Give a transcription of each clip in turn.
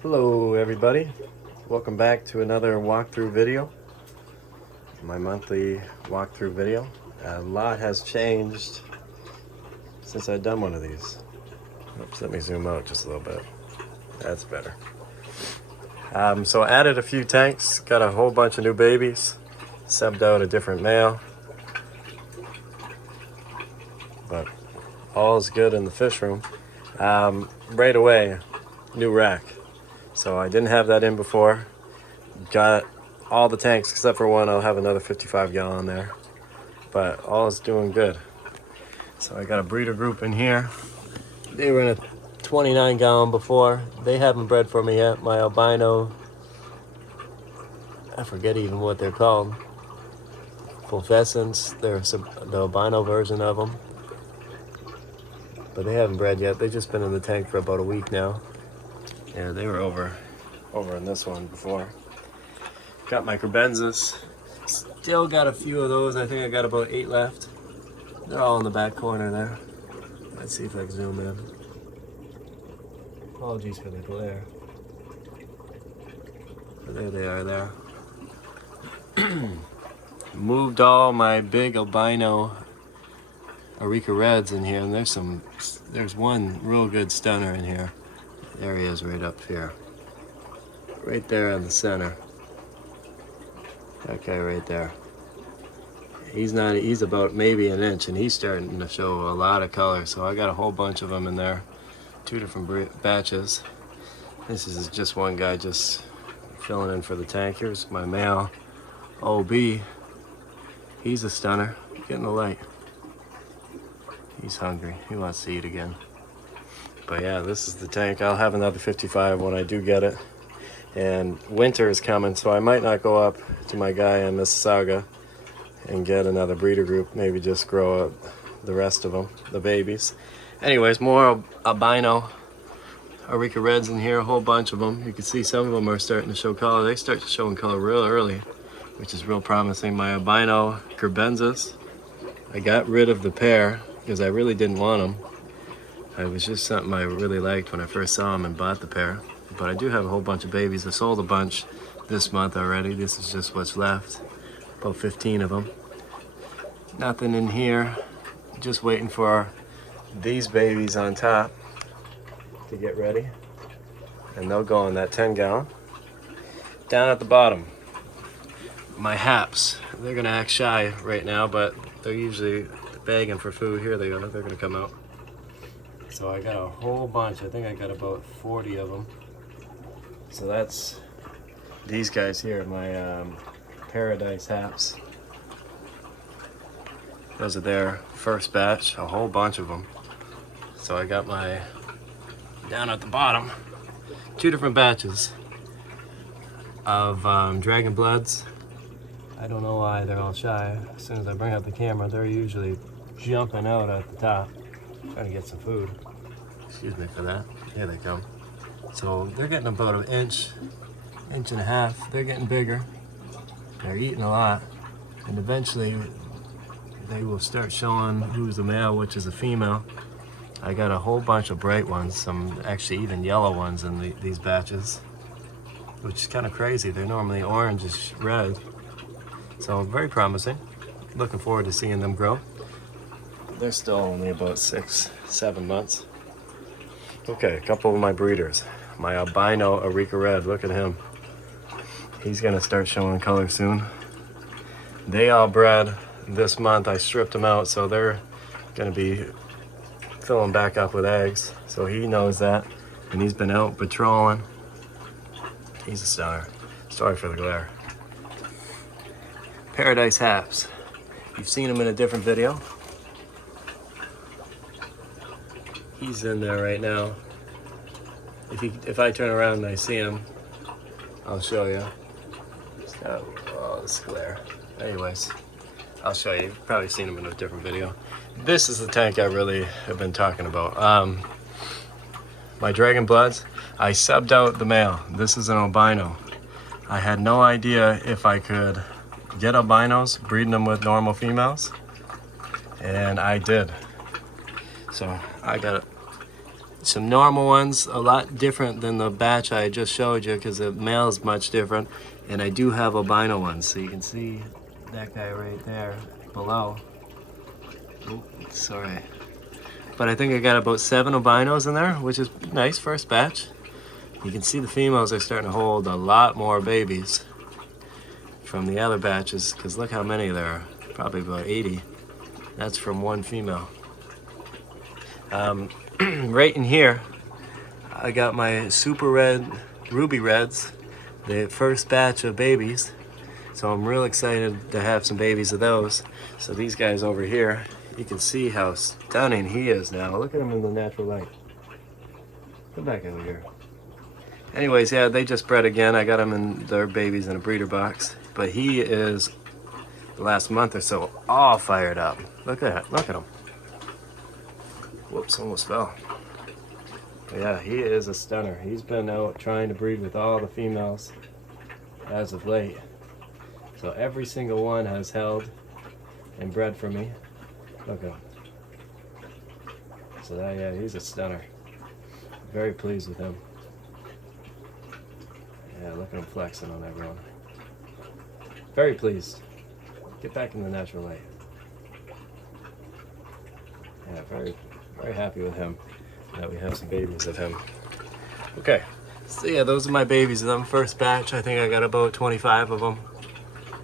Hello everybody, welcome back to another walkthrough video, my monthly walkthrough video. A lot has changed since I've done one of these. Oops, let me zoom out just a little bit. That's better. So I added a few tanks, got a whole bunch of new babies, subbed out a different male, but all is good in the fish room. Right away, new rack. So I didn't have that in before. Got all the tanks except for one. I'll have another 55 gallon there, but all is doing good. So I got a breeder group in here. They were in a 29 gallon before. They haven't bred for me yet. My albino, I forget even what they're called. Fulvescents, they're the albino version of them. But they haven't bred yet. They've just been in the tank for about a week now. Yeah, they were over in this one before. Got my crebensis. Still got a few of those. I think I got about 8 left. They're all in the back corner there. Let's see if I can zoom in. Apologies for the glare. But there they are there. Moved all my big albino Areca Reds in here, and there's one real good stunner in here. There he is right up here. Right there in the center. Okay, right there. He's about maybe an inch, and he's starting to show a lot of color. So I got a whole bunch of them in there. 2 different batches. This is just one guy just filling in for the tank. Here's my male OB. He's a stunner. Getting the light. He's hungry. He wants to eat again. But yeah, this is the tank. I'll have another 55 when I do get it. And winter is coming, so I might not go up to my guy in Mississauga and get another breeder group. Maybe just grow up the rest of them, the babies. Anyways, more albino Areca Reds in here, a whole bunch of them. You can see some of them are starting to show color. They start showing color real early, which is real promising. My albino crebensis, I got rid of the pair because I really didn't want them. It was just something I really liked when I first saw them and bought the pair. But I do have a whole bunch of babies. I sold a bunch this month already. This is just what's left. About 15 of them. Nothing in here. Just waiting for these babies on top to get ready. And they'll go in that 10 gallon. Down at the bottom, my haps. They're gonna act shy right now, but they're usually begging for food. Here they are. They're gonna come out. So I got a whole bunch. I think I got about 40 of them. So that's these guys here, my Paradise Haps. Those are their first batch, a whole bunch of them. So I got my, down at the bottom, 2 different batches of Dragon Bloods. I don't know why they're all shy. As soon as I bring up the camera, they're usually jumping out at the top, trying to get some food. Excuse me for that. Here they come. So they're getting about an inch and a half. They're getting bigger. They're eating a lot. And eventually they will start showing who's the male, which is a female. I got a whole bunch of bright ones, some actually even yellow ones in these batches, which is kind of crazy. They're normally orange red. So very promising. Looking forward to seeing them grow. They're still only about 6-7 months. Okay, a couple of my breeders. My albino Areca Red, look at him. He's gonna start showing color soon. They all bred this month. I stripped them out, so they're gonna be filling back up with eggs. So he knows that, and he's been out patrolling. He's a stunner. Sorry for the glare. Paradise Haps. You've seen him in a different video. He's in there right now. If I turn around and I see him, I'll show you. Oh, this glare. Anyways, I'll show you. You've probably seen him in a different video. This is the tank I really have been talking about. My Dragon Bloods, I subbed out the male. This is an albino. I had no idea if I could get albinos, breeding them with normal females, and I did. So I got Some normal ones, a lot different than the batch I just showed you because the male is much different. And I do have albino ones, so you can see that guy right there below. Oh, sorry. But I think I got about 7 albinos in there, which is nice, first batch. You can see the females are starting to hold a lot more babies from the other batches, because look how many there are, probably about 80. That's from one female. Right in here, I got my super red ruby reds, the first batch of babies. So I'm real excited to have some babies of those. So these guys over here, you can see how stunning he is now. Look at him in the natural light. Come back over here. Anyways, yeah, they just bred again. I got them in their babies in a breeder box. But he is, the last month or so, all fired up. Look at him. Whoops, almost fell. But yeah, he is a stunner. He's been out trying to breed with all the females as of late. So every single one has held and bred for me. Look at him. So that, yeah, he's a stunner. Very pleased with him. Yeah, look at him flexing on everyone. Very pleased. Get back in the natural light. Yeah, very happy with him that we have some babies of him. Okay, so yeah, those are my babies of them. First batch, I think I got about 25 of them.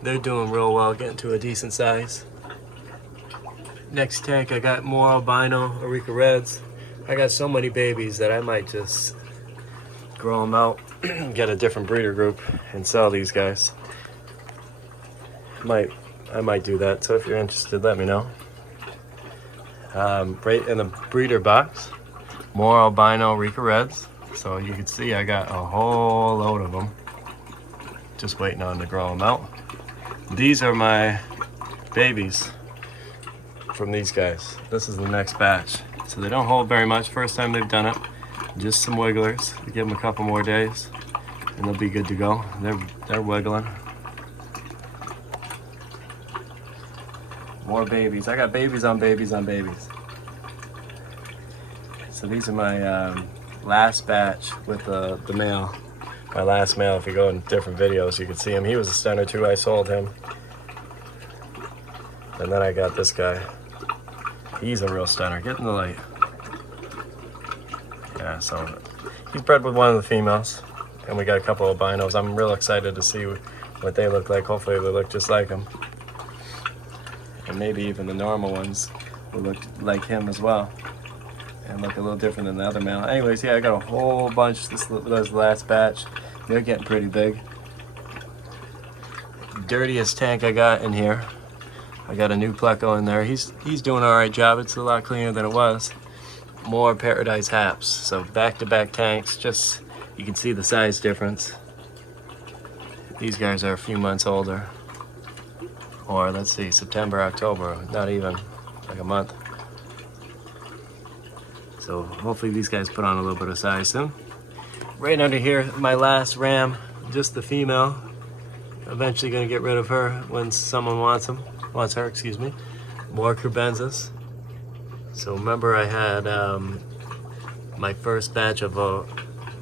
They're doing real well, getting to a decent size. Next tank, I got more albino Areca Reds. I got so many babies that I might just grow them out, get a different breeder group, and sell these guys. I might do that, so if you're interested, let me know. Right in the breeder box, more albino Areca Reds. So you can see I got a whole load of them. Just waiting on to grow them out. These are my babies from these guys. This is the next batch. So they don't hold very much. First time they've done it. Just some wigglers. Give them a couple more days and they'll be good to go. They're wiggling. More babies. I got babies on babies on babies. So these are my last batch with the male. My last male, if you go in different videos, you can see him. He was a stunner too. I sold him. And then I got this guy. He's a real stunner. Get in the light. Yeah, so he's bred with one of the females. And we got a couple of albinos. I'm real excited to see what they look like. Hopefully they look just like him. And maybe even the normal ones will look like him as well. And look a little different than the other male. Anyways, yeah, I got a whole bunch. This was the last batch. They're getting pretty big. Dirtiest tank I got in here. I got a new pleco in there. He's doing an alright job. It's a lot cleaner than it was. More Paradise Haps. So back-to-back tanks. Just, you can see the size difference. These guys are a few months older. Or let's see, September, October. Not even, like a month. So hopefully these guys put on a little bit of size soon. Right under here, my last ram, just the female. Eventually gonna get rid of her when someone wants her, excuse me. More cribenzas. So remember I had my first batch of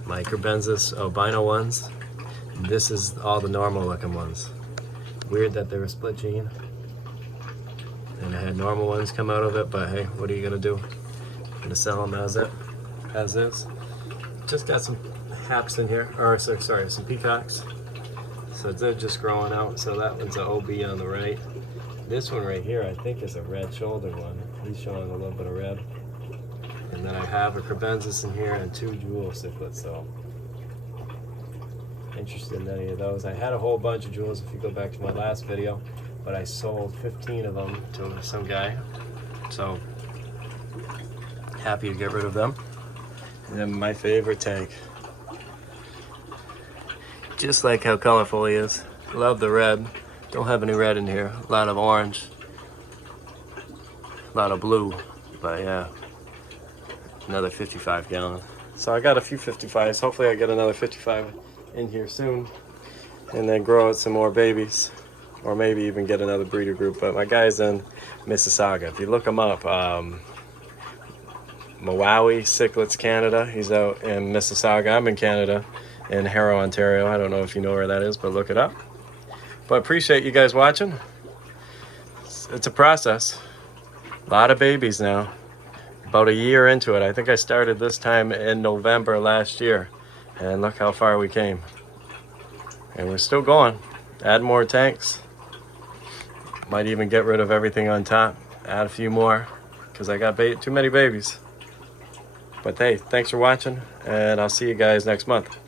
my cribenzas albino ones. This is all the normal looking ones. Weird that they were split gene. And I had normal ones come out of it, but hey, what are you gonna do? I'm gonna sell them as is. Just got some haps in here, or sorry, some peacocks. So they're just growing out. So that one's an OB on the right. This one right here, I think is a red shouldered one. He's showing a little bit of red. And then I have a cribenzas in here and 2 jewel cichlids. So interested in any of those. I had a whole bunch of jewels if you go back to my last video, but I sold 15 of them to some guy. So happy to get rid of them. And then my favorite tank. Just like how colorful he is. Love the red. Don't have any red in here. A lot of orange. A lot of blue. But yeah. Another 55 gallon. So I got a few 55s. Hopefully I get another 55 in here soon. And then grow out some more babies. Or maybe even get another breeder group. But my guy's in Mississauga. If you look him up, Maui Cichlids, Canada. He's out in Mississauga. I'm in Canada, in Harrow, Ontario. I don't know if you know where that is, but look it up. But appreciate you guys watching. It's a process. A lot of babies now. About a year into it. I think I started this time in November last year. And look how far we came. And we're still going. Add more tanks. Might even get rid of everything on top. Add a few more. Because I got too many babies. But hey, thanks for watching. And I'll see you guys next month.